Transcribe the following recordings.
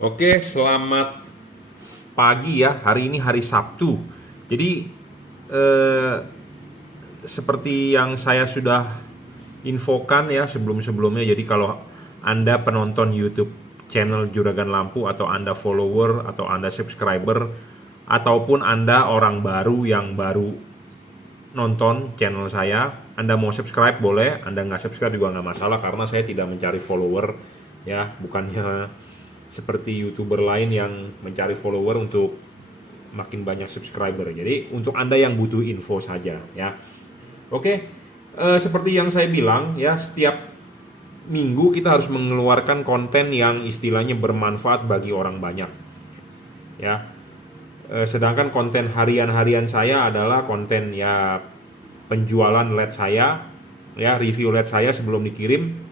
Oke, selamat pagi ya. Hari ini hari Sabtu. Jadi eh, seperti yang saya sudah infokan ya sebelum-sebelumnya. Jadi kalau Anda penonton YouTube channel Juragan Lampu atau Anda follower atau Anda subscriber ataupun Anda orang baru yang baru nonton channel saya, Anda mau subscribe boleh, Anda nggak subscribe juga nggak masalah karena saya tidak mencari follower ya, bukannya seperti youtuber lain yang mencari follower untuk makin banyak subscriber. Jadi untuk Anda yang butuh info saja ya. Oke, seperti yang saya bilang ya, setiap minggu kita harus mengeluarkan konten yang istilahnya bermanfaat bagi orang banyak ya. Sedangkan konten harian-harian saya adalah konten ya penjualan LED saya ya, review LED saya sebelum dikirim.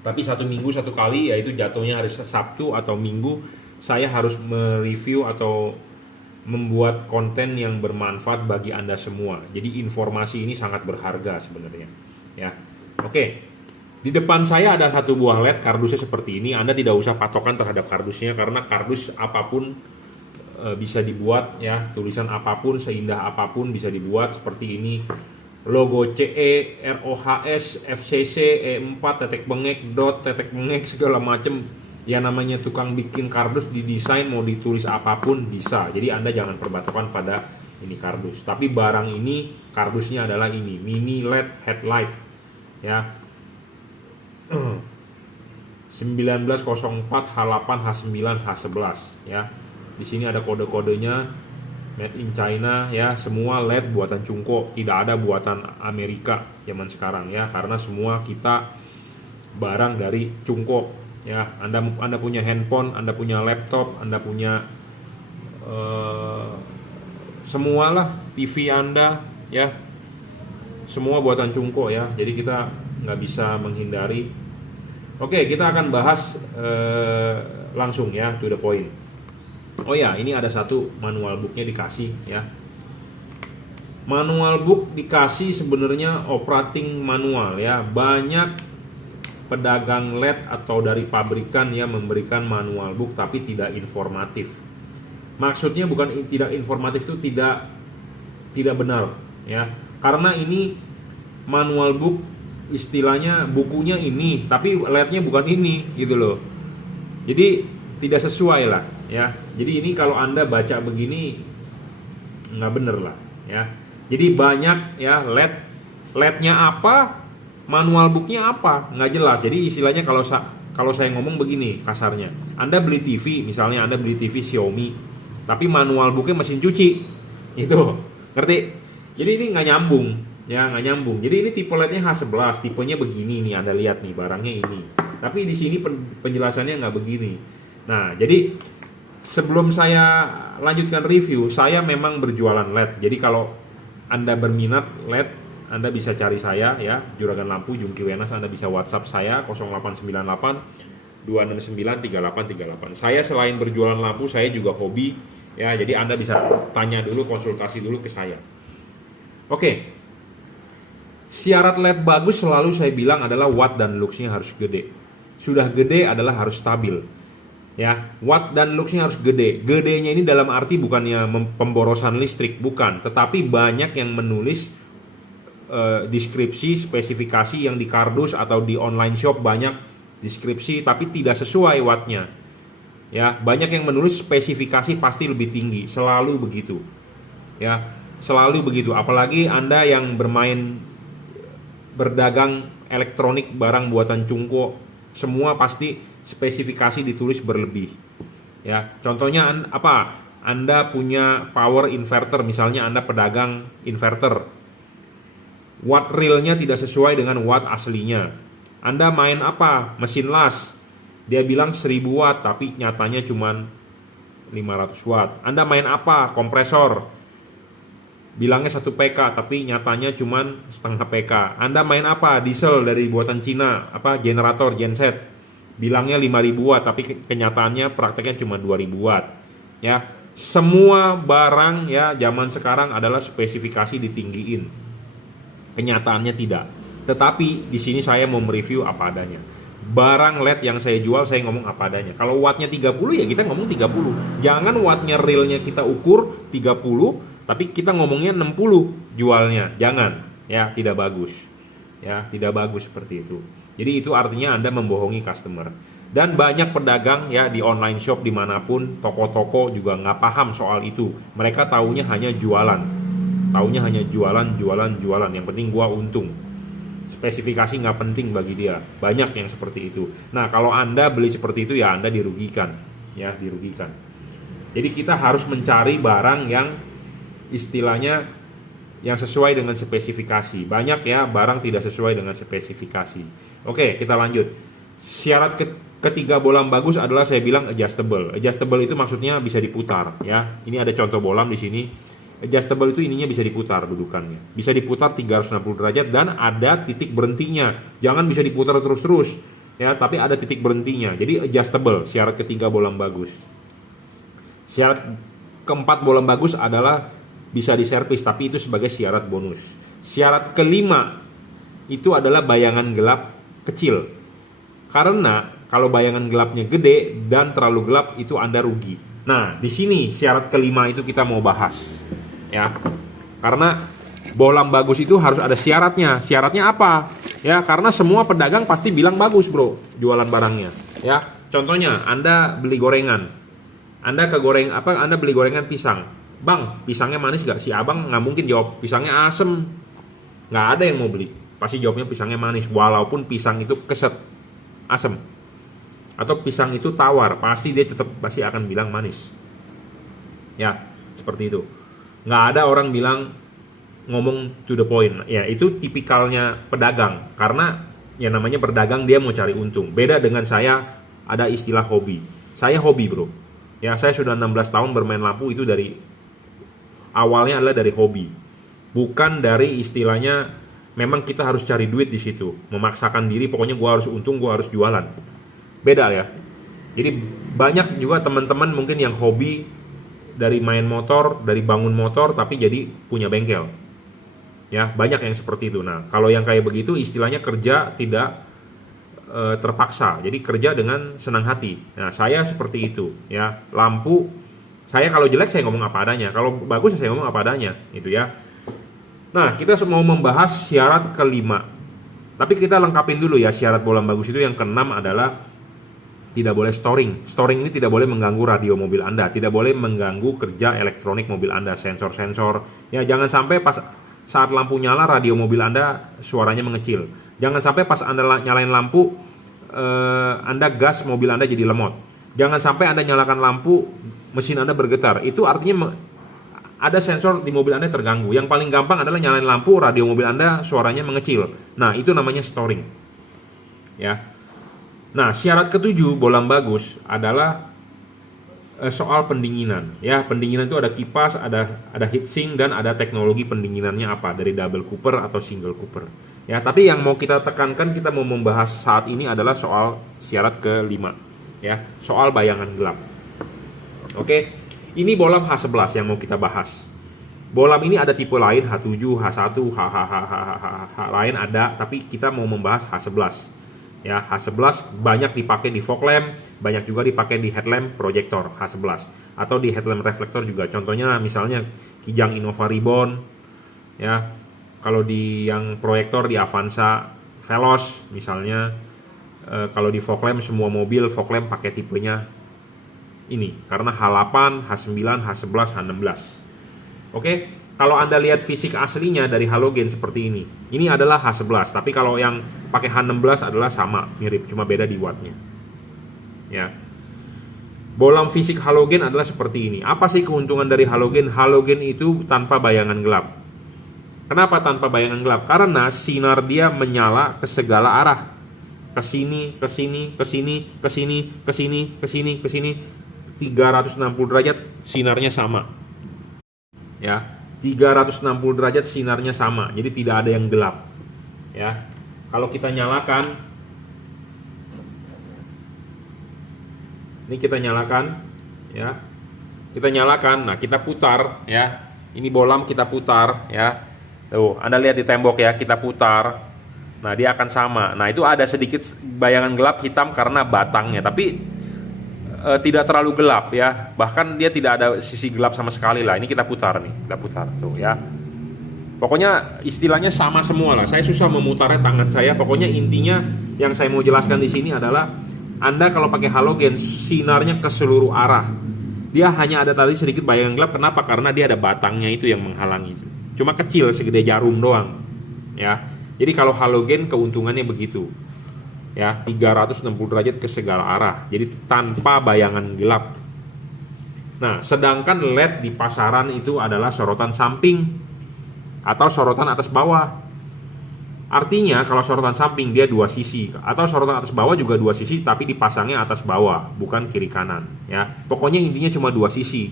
Tapi satu minggu satu kali, yaitu jatuhnya hari Sabtu atau Minggu, saya harus mereview atau membuat konten yang bermanfaat bagi Anda semua. Jadi informasi ini sangat berharga sebenarnya ya. Oke, di depan saya ada satu buah LED, kardusnya seperti ini. Anda tidak usah patokan terhadap kardusnya karena kardus apapun bisa dibuat ya, tulisan apapun seindah apapun bisa dibuat seperti ini. Logo CE, ROHS, FCC, E4, tetek bengek, dot, tetek bengek, segala macem. Ya namanya tukang bikin kardus, didesain mau ditulis apapun bisa. Jadi Anda jangan perbatokan pada ini kardus. Tapi barang ini kardusnya adalah ini, mini LED headlight ya. 1904 H8 H9 H11 ya. Di sini ada kode-kodenya, made in China ya, semua LED buatan Cungko, tidak ada buatan Amerika zaman sekarang ya, karena semua kita barang dari Cungko ya. Anda punya handphone, Anda punya laptop, Anda punya semualah, TV Anda ya, semua buatan Cungko ya. Jadi kita nggak bisa menghindari. Oke, kita akan bahas langsung ya, to the point. Oh ya, ini ada satu manual booknya dikasih ya. Manual book dikasih sebenarnya operating manual ya. Banyak pedagang LED atau dari pabrikan yang memberikan manual book tapi tidak informatif. Maksudnya bukan tidak informatif, itu tidak benar ya. Karena ini manual book istilahnya bukunya ini tapi LED-nya bukan ini gitu loh. Jadi tidak sesuai lah ya. Jadi ini kalau Anda baca begini nggak bener lah ya. Jadi banyak ya LED-nya apa, manual booknya apa, nggak jelas. Jadi istilahnya kalau saya ngomong begini kasarnya, Anda beli TV, misalnya Anda beli TV Xiaomi, tapi manual booknya mesin cuci, itu ngerti? Jadi ini nggak nyambung ya, nggak nyambung. Jadi ini tipe LED-nya H11, tipenya begini nih, Anda lihat nih barangnya ini. Tapi di sini penjelasannya nggak begini. Nah, jadi sebelum saya lanjutkan review, saya memang berjualan LED. Jadi kalau Anda berminat LED, Anda bisa cari saya ya, Juragan Lampu Jungki Wenas. Anda bisa WhatsApp saya 0898 269 3838. Saya selain berjualan lampu, saya juga hobi ya. Jadi Anda bisa tanya dulu, konsultasi dulu ke saya. Oke. Syarat LED bagus selalu saya bilang adalah watt dan luxnya harus gede. Sudah gede adalah harus stabil. Ya, watt dan luxnya harus gede. Gedenya ini dalam arti bukannya pemborosan listrik, bukan. Tetapi banyak yang menulis deskripsi, spesifikasi yang di kardus atau di online shop banyak deskripsi tapi tidak sesuai wattnya. Ya, banyak yang menulis spesifikasi pasti lebih tinggi, selalu begitu. Ya, selalu begitu. Apalagi Anda yang berdagang elektronik barang buatan Cungko, semua pasti spesifikasi ditulis berlebih ya. Contohnya apa? Anda punya power inverter, misalnya Anda pedagang inverter, watt realnya tidak sesuai dengan watt aslinya. Anda main apa? Mesin las, dia bilang 1000 watt tapi nyatanya cuma 500 watt. Anda main apa? Kompresor, bilangnya 1 PK tapi nyatanya cuma setengah PK. Anda main apa? Diesel dari buatan Cina, apa generator genset, bilangnya 5000 watt tapi kenyataannya prakteknya cuma 2000 watt ya. Semua barang ya zaman sekarang adalah spesifikasi ditinggiin, kenyataannya tidak. Tetapi di sini saya mau mereview apa adanya. barang LED yang saya jual saya ngomong apa adanya. Kalau wattnya 30 ya kita ngomong 30. Jangan wattnya realnya kita ukur 30 tapi kita ngomongnya 60 jualnya. Jangan, ya, tidak bagus. Ya, tidak bagus seperti itu. Jadi itu artinya Anda membohongi customer. Dan banyak pedagang ya di online shop dimanapun, toko-toko juga nggak paham soal itu. Mereka taunya hanya jualan. Taunya hanya jualan. Yang penting gua untung. Spesifikasi nggak penting bagi dia. Banyak yang seperti itu. Nah, kalau Anda beli seperti itu ya Anda dirugikan. Ya, dirugikan. Jadi kita harus mencari barang yang istilahnya yang sesuai dengan spesifikasi. Banyak ya barang tidak sesuai dengan spesifikasi. Oke, kita lanjut. Syarat ketiga bolam bagus adalah saya bilang adjustable. Adjustable itu maksudnya bisa diputar ya. Ini ada contoh bolam di sini. Adjustable itu ininya bisa diputar dudukannya. Bisa diputar 360 derajat dan ada titik berhentinya. Jangan bisa diputar terus-terus ya, tapi ada titik berhentinya. Jadi adjustable, syarat ketiga bolam bagus. Syarat keempat bolam bagus adalah bisa diservis, tapi itu sebagai syarat bonus. Syarat kelima itu adalah bayangan gelap kecil. Karena kalau bayangan gelapnya gede dan terlalu gelap itu Anda rugi. Nah, di sini syarat kelima itu kita mau bahas. Ya, karena bolam bagus itu harus ada syaratnya. Syaratnya apa? Ya, karena semua pedagang pasti bilang bagus, bro, jualan barangnya. Ya, contohnya Anda beli gorengan, Anda beli gorengan pisang, bang, pisangnya manis gak? Si abang nggak mungkin jawab pisangnya asem, nggak ada yang mau beli. Pasti jawabnya pisangnya manis, walaupun pisang itu keset, asem, atau pisang itu tawar, pasti dia pasti akan bilang manis. Ya, seperti itu. Nggak ada orang bilang ngomong to the point. Ya, itu tipikalnya pedagang. Karena ya namanya berdagang dia mau cari untung. Beda dengan saya, ada istilah hobi. Saya hobi, bro. Ya, saya sudah 16 tahun bermain lampu itu dari awalnya adalah dari hobi. Bukan dari istilahnya memang kita harus cari duit di situ. Memaksakan diri, pokoknya gua harus untung, gua harus jualan. Beda ya. Jadi banyak juga teman-teman mungkin yang hobi dari main motor, dari bangun motor, tapi jadi punya bengkel. Ya, banyak yang seperti itu. Nah, kalau yang kayak begitu istilahnya kerja tidak terpaksa. Jadi kerja dengan senang hati. Nah, saya seperti itu. Ya, lampu, saya kalau jelek saya ngomong apa adanya. Kalau bagus saya ngomong apa adanya. Gitu ya. Nah, kita mau membahas syarat kelima. Tapi kita lengkapin dulu ya syarat bolam bagus itu. Yang keenam adalah tidak boleh storing. Storing ini tidak boleh mengganggu radio mobil Anda, tidak boleh mengganggu kerja elektronik mobil Anda, sensor-sensor. Ya, jangan sampai pas saat lampu nyala radio mobil Anda suaranya mengecil. Jangan sampai pas Anda nyalain lampu Anda gas mobil Anda jadi lemot. Jangan sampai Anda nyalakan lampu mesin Anda bergetar. Itu artinya ada sensor di mobil Anda terganggu. Yang paling gampang adalah nyalain lampu radio mobil Anda suaranya mengecil. Nah, itu namanya storing. Ya. Nah, syarat ketujuh bolam bagus adalah soal pendinginan. Ya, pendinginan itu ada kipas, ada heatsink dan ada teknologi pendinginannya apa, dari double cooper atau single cooper. Ya, tapi yang mau kita tekankan, kita mau membahas saat ini adalah soal syarat kelima. Ya, soal bayangan gelap. Oke, ini bolam H11 yang mau kita bahas. Bolam ini ada tipe lain, H7, H1, H lain ada, tapi kita mau membahas H11. Ya, H11 banyak dipakai di fog lamp, banyak juga dipakai di headlamp proyektor H11 atau di headlamp reflektor juga. Contohnya misalnya Kijang Innova Ribbon. Ya, kalau di yang proyektor di Avanza Veloz misalnya. Kalau di fog lamp semua mobil fog lamp pakai tipenya ini karena H8, H9, H11, H16. Oke. Kalau Anda lihat fisik aslinya dari halogen seperti ini. Ini adalah H11, tapi kalau yang pakai H16 adalah sama, mirip, cuma beda di wattnya. Ya. Bolam fisik halogen adalah seperti ini. Apa sih keuntungan dari halogen? Halogen itu tanpa bayangan gelap. Kenapa tanpa bayangan gelap? Karena sinar dia menyala ke segala arah. Ke sini, ke sini, ke sini, ke sini, ke sini, ke sini, ke sini. 360 derajat sinarnya sama. Ya. 360 derajat sinarnya sama, jadi tidak ada yang gelap. Ya, kalau kita nyalakan, ini kita nyalakan, ya, kita nyalakan. Nah, kita putar, ya. Ini bolam kita putar, ya. Tuh, Anda lihat di tembok ya, kita putar. Nah, dia akan sama. Nah, itu ada sedikit bayangan gelap hitam karena batangnya, tapi tidak terlalu gelap ya. Bahkan dia tidak ada sisi gelap sama sekali lah. Ini kita putar nih, kita putar tuh ya. Pokoknya istilahnya sama semua lah. Saya susah memutarnya tangan saya. Pokoknya intinya yang saya mau jelaskan di sini adalah Anda kalau pakai halogen sinarnya ke seluruh arah. Dia hanya ada tadi sedikit bayangan gelap. Kenapa? Karena dia ada batangnya itu yang menghalangi. Cuma kecil, segede jarum doang. Ya. Jadi kalau halogen keuntungannya begitu. Ya, 360 derajat ke segala arah. Jadi tanpa bayangan gelap. Nah, sedangkan LED di pasaran itu adalah sorotan samping atau sorotan atas bawah. Artinya kalau sorotan samping dia dua sisi, atau sorotan atas bawah juga dua sisi tapi dipasangnya atas bawah, bukan kiri kanan ya. Pokoknya intinya cuma dua sisi.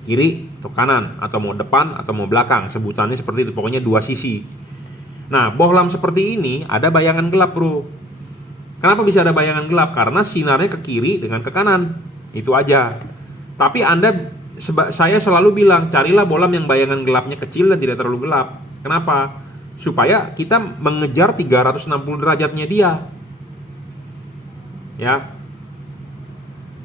Kiri atau kanan, atau mau depan atau mau belakang, sebutannya seperti itu. Pokoknya dua sisi. Nah, bohlam seperti ini ada bayangan gelap, bro. Kenapa bisa ada bayangan gelap? Karena sinarnya ke kiri dengan ke kanan. Itu aja. Tapi saya selalu bilang, carilah bohlam yang bayangan gelapnya kecil dan tidak terlalu gelap. Kenapa? Supaya kita mengejar 360 derajatnya dia. Ya.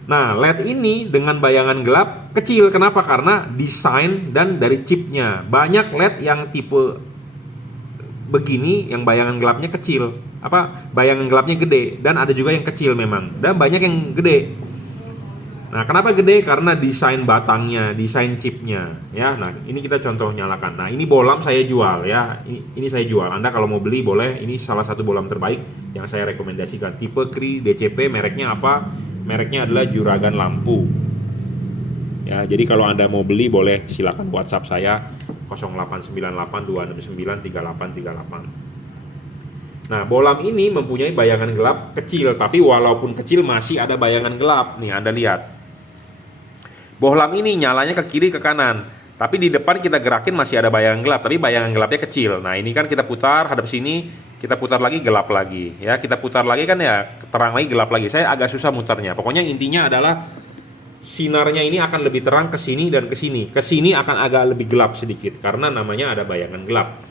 Nah, LED ini dengan bayangan gelap kecil. Kenapa? Karena desain dan dari chipnya. Banyak LED yang tipe begini yang bayangan gelapnya kecil, bayangan gelapnya gede, dan ada juga yang kecil memang, dan banyak yang gede. Nah, kenapa gede? Karena desain batangnya, desain chipnya ya. Nah, ini kita contoh nyalakan. Nah, ini bohlam saya jual ya. Ini saya jual. Anda kalau mau beli boleh. Ini salah satu bohlam terbaik yang saya rekomendasikan. Tipe Cree DCP, mereknya apa? Mereknya adalah Juragan Lampu. Ya, jadi kalau Anda mau beli boleh silakan WhatsApp saya 0898-269-3838. Nah, bohlam ini mempunyai bayangan gelap kecil, tapi walaupun kecil masih ada bayangan gelap. Nih, Anda lihat. Bohlam ini nyalanya ke kiri ke kanan, tapi di depan kita gerakin masih ada bayangan gelap, tapi bayangan gelapnya kecil. Nah, ini kan kita putar hadap sini, kita putar lagi gelap lagi. Ya, kita putar lagi kan ya, terang lagi gelap lagi. Saya agak susah mutarnya. Pokoknya intinya adalah sinarnya ini akan lebih terang ke sini dan ke sini. Ke sini akan agak lebih gelap sedikit karena namanya ada bayangan gelap.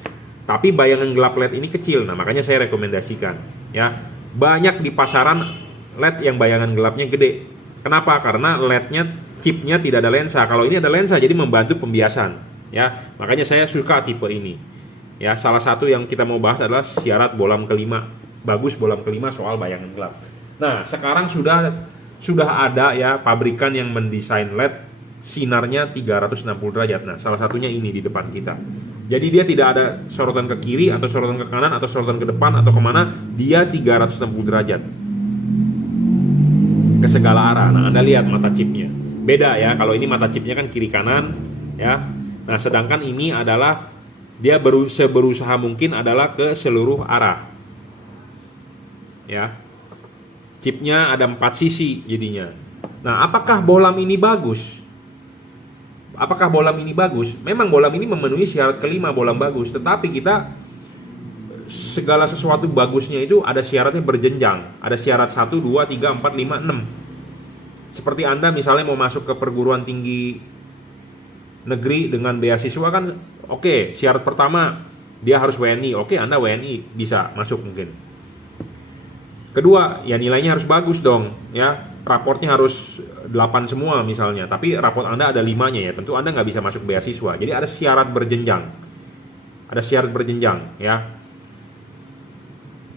Tapi bayangan gelap LED ini kecil. Nah, makanya saya rekomendasikan ya. Banyak di pasaran LED yang bayangan gelapnya gede. Kenapa? Karena LED-nya chipnya tidak ada lensa. Kalau ini ada lensa jadi membantu pembiasan ya. Makanya saya suka tipe ini. Ya, salah satu yang kita mau bahas adalah syarat bohlam kelima. Bagus bohlam kelima soal bayangan gelap. Nah, sekarang sudah ada ya pabrikan yang mendesain LED sinarnya 360 derajat. Nah, salah satunya ini di depan kita. Jadi dia tidak ada sorotan ke kiri atau sorotan ke kanan atau sorotan ke depan atau kemana. Dia 360 derajat ke segala arah. Nah, Anda lihat mata chipnya. Beda ya, kalau ini mata chipnya kan kiri kanan ya. Nah, sedangkan ini adalah dia berusaha mungkin adalah ke seluruh arah. Ya. Chipnya ada 4 sisi jadinya. Nah, apakah bohlam ini bagus? Apakah bohlam ini bagus? Memang bohlam ini memenuhi syarat kelima bohlam bagus. Tetapi kita segala sesuatu bagusnya itu ada syaratnya berjenjang. Ada syarat 1, 2, 3, 4, 5, 6. Seperti Anda misalnya mau masuk ke perguruan tinggi negeri dengan beasiswa kan, oke, syarat pertama dia harus WNI. Oke, Anda WNI bisa masuk mungkin. Kedua, ya nilainya harus bagus dong, ya. Raportnya harus 8 semua misalnya, tapi raport Anda ada 5-nya ya. Tentu Anda nggak bisa masuk beasiswa. Jadi ada syarat berjenjang. Ada syarat berjenjang, ya.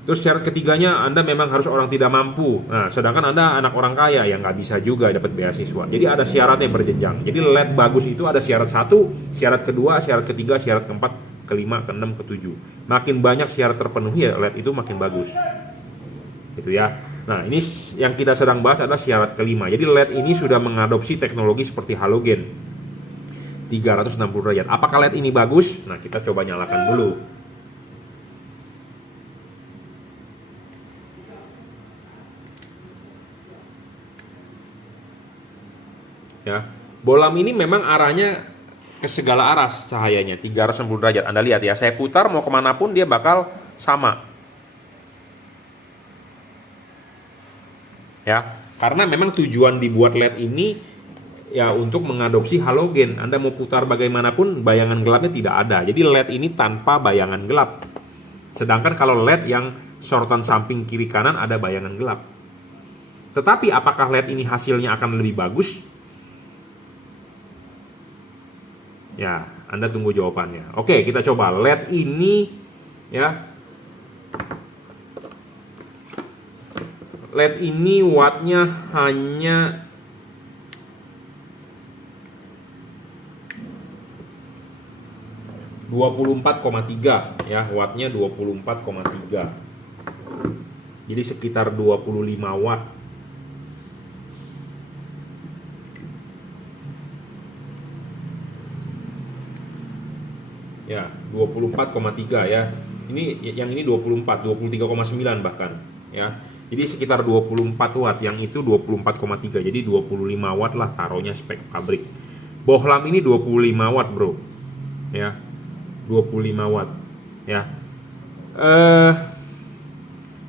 Terus syarat ketiganya Anda memang harus orang tidak mampu. Nah, sedangkan Anda anak orang kaya yang nggak bisa juga dapat beasiswa. Jadi ada syaratnya berjenjang. Jadi LED bagus itu ada syarat 1, syarat kedua, syarat ketiga, syarat keempat, kelima, keenam, ketujuh. Makin banyak syarat terpenuhi ya LED itu makin bagus. Gitu ya. Nah, ini yang kita sedang bahas adalah syarat kelima. Jadi LED ini sudah mengadopsi teknologi seperti halogen 360 derajat. Apakah LED ini bagus? Nah, kita coba nyalakan dulu. Ya. Bohlam ini memang arahnya ke segala arah cahayanya 360 derajat. Anda lihat ya, saya putar mau kemanapun dia bakal sama. Ya, karena memang tujuan dibuat LED ini ya untuk mengadopsi halogen. Anda mau putar bagaimanapun bayangan gelapnya tidak ada. Jadi LED ini tanpa bayangan gelap. Sedangkan kalau LED yang sorotan samping kiri kanan ada bayangan gelap. Tetapi apakah LED ini hasilnya akan lebih bagus? Ya, Anda tunggu jawabannya. Oke, kita coba LED ini ya. LED ini wattnya hanya 24,3 ya, wattnya 24,3. Jadi sekitar 25 watt. Ya, 24,3 ya. Ini yang ini 24, 23,9 bahkan ya. Jadi sekitar 24 watt, yang itu 24,3. Jadi 25 watt lah taruhnya spek pabrik. Bohlam ini 25 watt, Bro. Ya. 25 watt ya.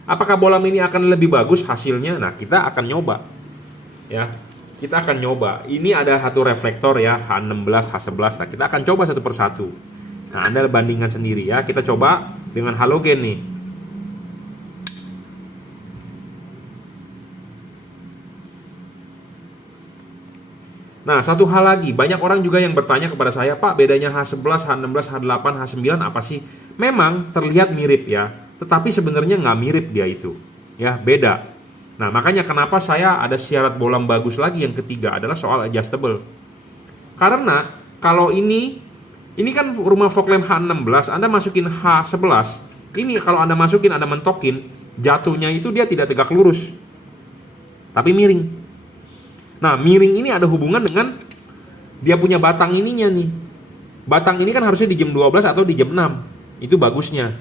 Apakah bohlam ini akan lebih bagus hasilnya? Nah, kita akan nyoba ya. Kita akan nyoba. Ini ada satu reflektor ya, H16, H11. Nah, kita akan coba satu persatu. Nah, Anda bandingkan sendiri ya. Kita coba dengan halogen nih. Nah, satu hal lagi, banyak orang juga yang bertanya kepada saya, Pak, bedanya H11, H16, H8, H9 apa sih? Memang terlihat mirip ya, tetapi sebenarnya nggak mirip dia itu. Ya, beda. Nah, makanya kenapa saya ada syarat bohlam bagus lagi yang ketiga adalah soal adjustable. Karena kalau ini kan rumah fog lamp H16, Anda masukin H11, ini kalau Anda masukin, Anda mentokin, jatuhnya itu dia tidak tegak lurus, tapi miring. Nah, miring ini ada hubungan dengan dia punya batang ininya nih. Batang ini kan harusnya di jam 12 atau di jam 6. Itu bagusnya.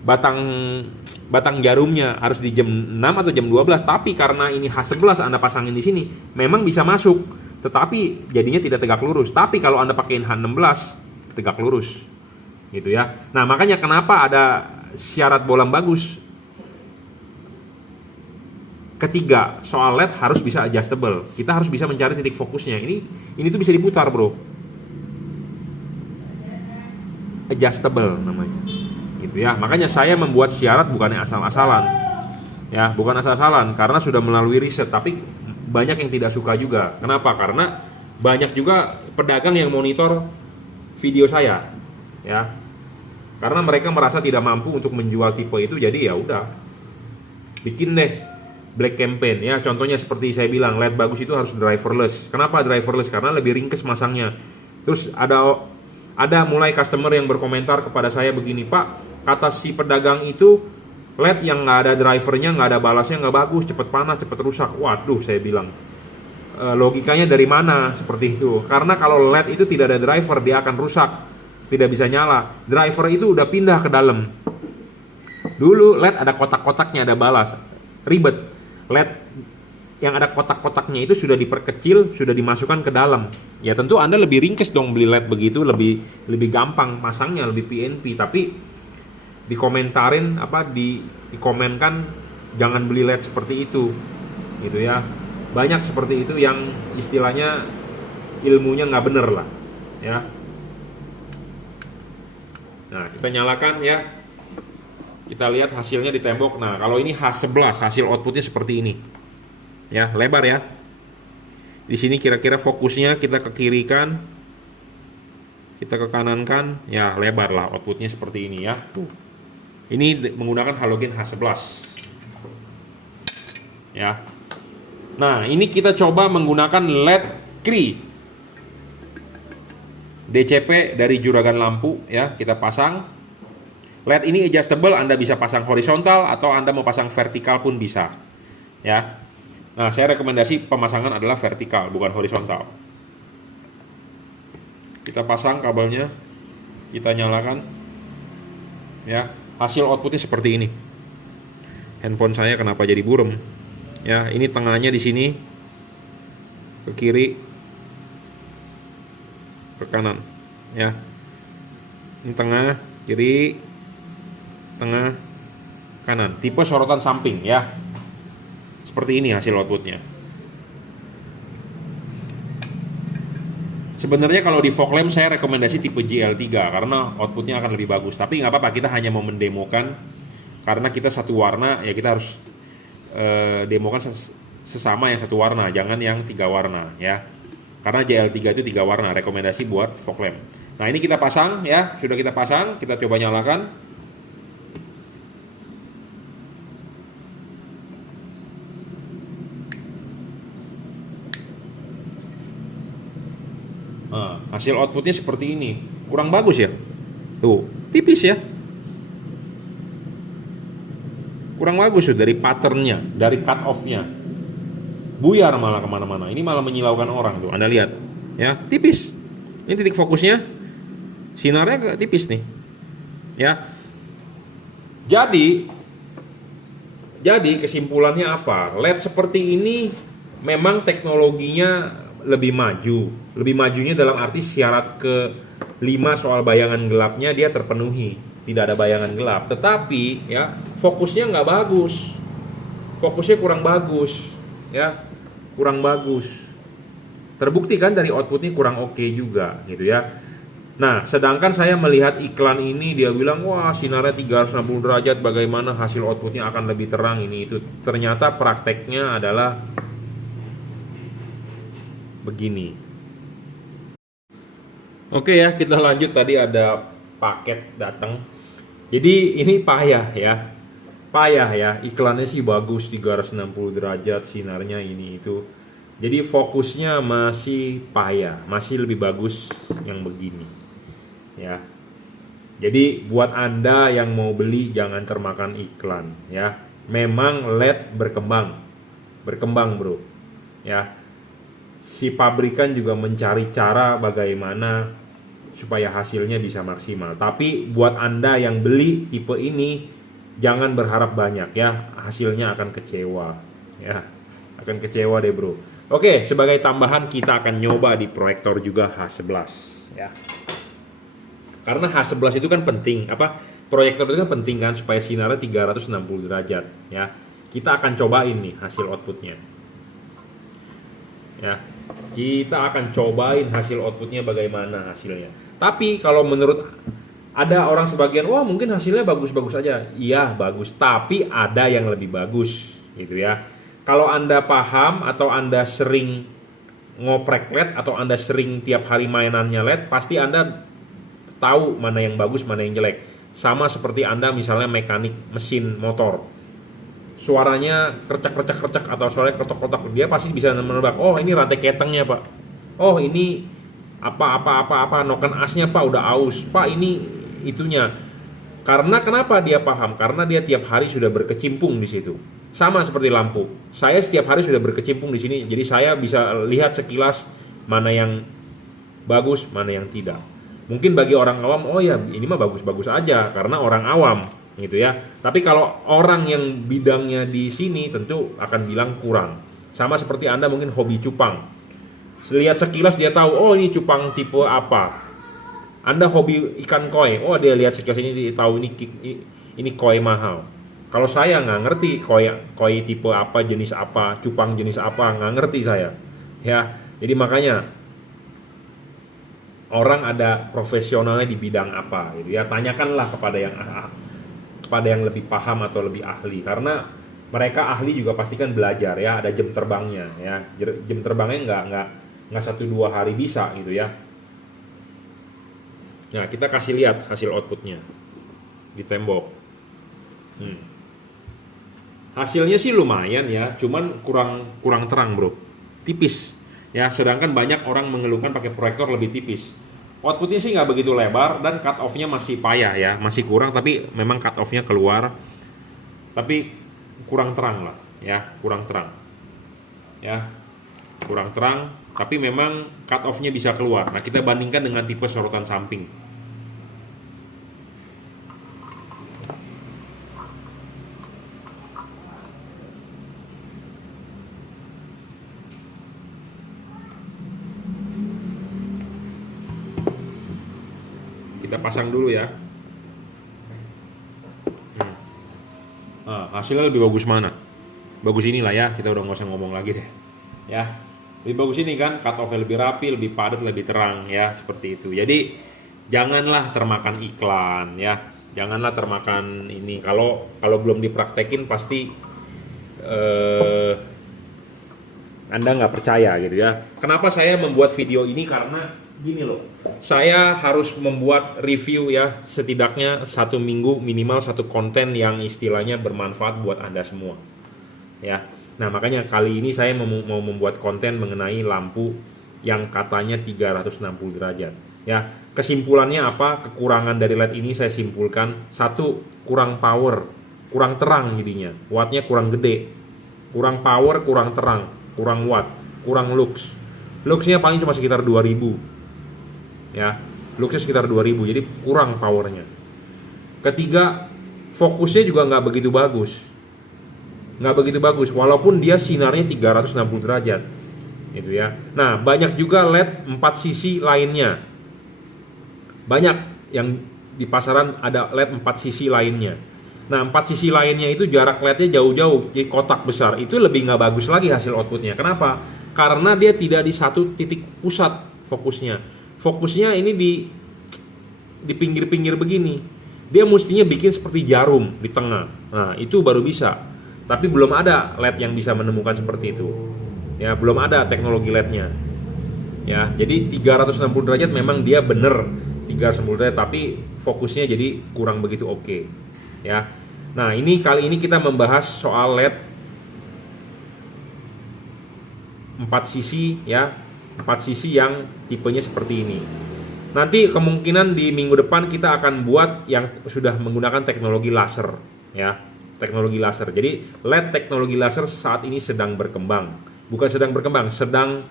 Batang jarumnya harus di jam 6 atau jam 12. Tapi karena ini H11 Anda pasangin di sini, memang bisa masuk. Tetapi jadinya tidak tegak lurus. Tapi kalau Anda pakein H16, tegak lurus. Gitu ya. Nah, makanya kenapa ada syarat bohlam bagus. Ketiga, soal LED harus bisa adjustable. Kita harus bisa mencari titik fokusnya. Ini tuh bisa diputar, Bro. Adjustable namanya. Gitu ya. Makanya saya membuat syarat bukannya asal-asalan. Ya, bukan asal-asalan karena sudah melalui riset, tapi banyak yang tidak suka juga. Kenapa? Karena banyak juga pedagang yang monitor video saya. Ya. Karena mereka merasa tidak mampu untuk menjual tipe itu, jadi ya udah. Bikin deh black campaign ya, contohnya seperti saya bilang, LED bagus itu harus driverless. Kenapa driverless? Karena lebih ringkes masangnya. Terus ada mulai customer yang berkomentar kepada saya begini, Pak, kata si pedagang itu LED yang nggak ada drivernya, nggak ada balasnya nggak bagus, cepet panas, cepet rusak. Waduh, saya bilang, logikanya dari mana seperti itu? Karena kalau LED itu tidak ada driver, dia akan rusak, tidak bisa nyala. Driver itu udah pindah ke dalam. Dulu LED ada kotak-kotaknya, ada balas, ribet. LED yang ada kotak-kotaknya itu sudah diperkecil, sudah dimasukkan ke dalam. Ya tentu Anda lebih ringkes dong beli LED begitu, lebih gampang masangnya, lebih PNP. Tapi dikomentarin dikomenkan jangan beli LED seperti itu. Gitu ya. Banyak seperti itu yang istilahnya ilmunya nggak bener lah, ya. Nah, kita nyalakan ya. Kita lihat hasilnya di tembok. Nah, kalau ini H11, hasil outputnya seperti ini. Ya, lebar ya. Di sini kira-kira fokusnya kita ke kiri kan, kita ke kanan kan, ya lebar lah outputnya seperti ini ya. Tuh. Ini menggunakan halogen H11. Ya. Nah, ini kita coba menggunakan LED Cree. DCP dari juragan lampu ya, kita pasang. LED ini adjustable, Anda bisa pasang horizontal atau Anda mau pasang vertikal pun bisa. Ya. Nah, saya rekomendasi pemasangan adalah vertikal, bukan horizontal. Kita pasang kabelnya, kita nyalakan. Ya, hasil outputnya seperti ini. Handphone saya kenapa jadi burem? Ya, ini tengahnya di sini, ke kiri, ke kanan. Ya, ini tengah, kiri, tengah, kanan, tipe sorotan samping ya. Seperti ini hasil outputnya. Sebenarnya kalau di fog lamp saya rekomendasi tipe GL3 karena outputnya akan lebih bagus. Tapi nggak apa-apa, kita hanya mau mendemokan karena kita satu warna ya, kita harus demokan sesama yang satu warna, jangan yang 3 warna ya. Karena JL3 itu 3 warna, rekomendasi buat fog lamp. Nah ini kita pasang ya, sudah kita pasang, kita coba nyalakan. Nah, hasil outputnya seperti ini, kurang bagus ya, tuh tipis ya, kurang bagus tuh dari patternnya, dari cut off-nya, buyar malah kemana-mana. Ini malah menyilaukan orang tuh, Anda lihat ya, tipis. Ini titik fokusnya, sinarnya agak tipis nih ya. Jadi kesimpulannya apa? LED seperti ini memang teknologinya lebih maju. Lebih majunya dalam arti syarat ke-5 soal bayangan gelapnya dia terpenuhi. Tidak ada bayangan gelap. Tetapi ya fokusnya nggak bagus. Fokusnya kurang bagus. Ya, kurang bagus. Terbukti kan dari outputnya kurang oke juga gitu ya. Nah, sedangkan saya melihat iklan ini dia bilang, wah sinarnya 360 derajat, bagaimana hasil outputnya akan lebih terang ini itu. Ternyata prakteknya adalah begini. Oke ya, kita lanjut. Tadi ada paket datang. Jadi ini payah ya, iklannya sih bagus 360 derajat, sinarnya ini itu. Jadi fokusnya masih payah, masih lebih bagus yang begini ya. Jadi buat Anda yang mau beli jangan termakan iklan ya. Memang LED berkembang bro ya. Si pabrikan juga mencari cara bagaimana supaya hasilnya bisa maksimal. Tapi buat Anda yang beli tipe ini jangan berharap banyak ya, hasilnya akan kecewa ya. Akan kecewa deh bro. Oke, sebagai tambahan kita akan nyoba di proyektor juga H11 ya. Karena H11 itu kan penting, proyektor itu kan penting kan supaya sinarnya 360 derajat ya. Kita akan cobain nih hasil outputnya. Ya. Kita akan cobain hasil outputnya bagaimana hasilnya. Tapi kalau menurut ada orang sebagian, wah mungkin hasilnya bagus-bagus aja. Iya, bagus, tapi ada yang lebih bagus gitu ya. Kalau Anda paham atau Anda sering ngoprek LED atau Anda sering tiap hari mainannya LED, pasti Anda tahu mana yang bagus, mana yang jelek. Sama seperti Anda misalnya mekanik mesin motor. Suaranya kercek atau suaranya ketok-ketok, dia pasti bisa menebak, oh ini rantai ketengnya Pak. Oh ini apa noken asnya Pak udah aus. Pak ini itunya. Karena kenapa dia paham? Karena dia tiap hari sudah berkecimpung di situ. Sama seperti lampu. Saya setiap hari sudah berkecimpung di sini, jadi saya bisa lihat sekilas mana yang bagus, mana yang tidak. Mungkin bagi orang awam, oh ya ini mah bagus-bagus aja karena orang awam gitu ya. Tapi kalau orang yang bidangnya di sini tentu akan bilang kurang. Sama seperti Anda mungkin hobi cupang. Lihat sekilas dia tahu, oh ini cupang tipe apa. Anda hobi ikan koi, oh dia lihat sekilas ini dia tahu ini koi mahal. Kalau saya nggak ngerti koi tipe apa, jenis apa, cupang jenis apa, nggak ngerti saya. Ya, jadi makanya orang ada profesionalnya di bidang apa gitu ya, tanyakanlah kepada yang lebih paham atau lebih ahli, karena mereka ahli juga pastikan belajar ya, ada jam terbangnya ya. Jam terbangnya nggak 1-2 hari bisa gitu ya. Nah, kita kasih lihat hasil outputnya di tembok. Hasilnya sih lumayan ya, cuman kurang terang bro, tipis ya. Sedangkan banyak orang mengeluhkan pakai proyektor lebih tipis. Outputnya sih nggak begitu lebar dan cut off-nya masih payah ya, masih kurang, tapi memang cut off-nya keluar, tapi kurang terang lah ya, kurang terang, tapi memang cut off-nya bisa keluar. Nah, kita bandingkan dengan tipe sorotan samping. Kita pasang dulu ya. Nah, hasilnya lebih bagus mana? Bagus inilah ya, kita udah nggak usah ngomong lagi deh ya. Lebih bagus ini kan, cut off lebih rapi, lebih padat, lebih terang ya, seperti itu. Jadi janganlah termakan iklan ya. Janganlah termakan ini. Kalau belum dipraktekin pasti Anda nggak percaya gitu ya. Kenapa saya membuat video ini? Karena gini loh, saya harus membuat review ya, setidaknya 1 minggu minimal 1 konten yang istilahnya bermanfaat buat Anda semua ya. Nah makanya kali ini saya mau membuat konten mengenai lampu yang katanya 360 derajat ya. Kesimpulannya apa? Kekurangan dari LED ini saya simpulkan: 1, kurang power, kurang terang jadinya, wattnya kurang gede, kurang power, kurang terang, kurang watt, kurang lux. Luxnya paling cuma sekitar 2000 ya, luxnya sekitar 2000, jadi kurang powernya. Ketiga, fokusnya juga nggak begitu bagus, walaupun dia sinarnya 360 derajat gitu ya. Nah banyak juga LED 4 sisi lainnya, banyak yang di pasaran ada LED 4 sisi lainnya. Nah 4 sisi lainnya itu jarak LED-nya jauh-jauh, jadi kotak besar, itu lebih nggak bagus lagi hasil outputnya. Kenapa? Karena dia tidak di satu titik pusat fokusnya ini di pinggir-pinggir begini. Dia mestinya bikin seperti jarum di tengah. Nah itu baru bisa. Tapi belum ada LED yang bisa menemukan seperti itu. Ya, belum ada teknologi LED-nya. Ya, jadi 360 derajat memang dia bener 360 derajat, tapi fokusnya jadi kurang begitu oke. Ya. Nah, kali ini kita membahas soal LED 4 sisi ya. 4 sisi yang tipenya seperti ini. Nanti kemungkinan di minggu depan kita akan buat yang sudah menggunakan teknologi laser ya. Teknologi laser. Jadi LED teknologi laser saat ini sedang berkembang. Bukan sedang berkembang, sedang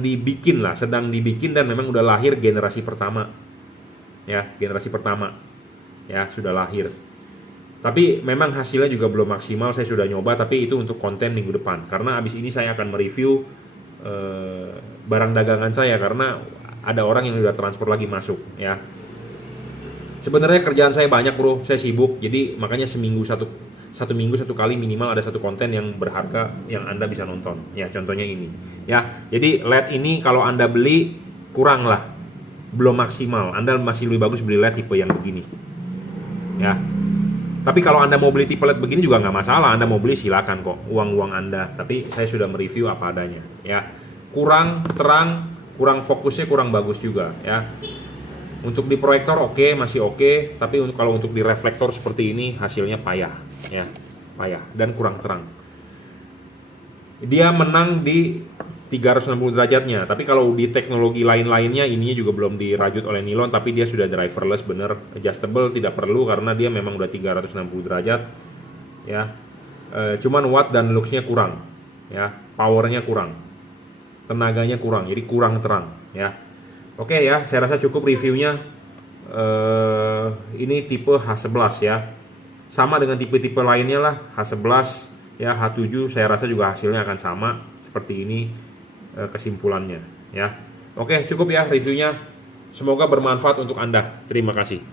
dibikin dan memang udah lahir generasi pertama. Ya, generasi pertama. Ya, sudah lahir. Tapi memang hasilnya juga belum maksimal. Saya sudah nyoba, tapi itu untuk konten minggu depan. Karena abis ini saya akan mereview barang dagangan saya, karena ada orang yang udah transfer lagi masuk ya. Sebenarnya kerjaan saya banyak bro, saya sibuk, jadi makanya satu minggu satu kali minimal ada 1 konten yang berharga yang Anda bisa nonton. Ya contohnya ini. Ya, jadi LED ini kalau Anda beli kurang lah, belum maksimal. Anda masih lebih bagus beli LED tipe yang begini. Ya. Tapi kalau Anda mau beli tipe LED begini juga nggak masalah, Anda mau beli silakan kok, uang Anda. Tapi saya sudah mereview apa adanya. Ya, kurang terang, kurang fokusnya, kurang bagus juga. Ya. Untuk di proyektor oke, masih oke, tapi kalau untuk di reflektor seperti ini hasilnya payah ya, payah dan kurang terang. Dia menang di 360 derajatnya, tapi kalau di teknologi lainnya ininya juga belum dirajut oleh nilon, tapi dia sudah driverless bener, adjustable tidak perlu karena dia memang udah 360 derajat ya. Cuman watt dan luxnya kurang ya, powernya kurang, tenaganya kurang, jadi kurang terang ya. Oke ya, saya rasa cukup reviewnya. Ini tipe H11 ya. Sama dengan tipe-tipe lainnya lah, H11 ya, H7 saya rasa juga hasilnya akan sama seperti ini kesimpulannya ya. Oke, cukup ya reviewnya. Semoga bermanfaat untuk Anda. Terima kasih.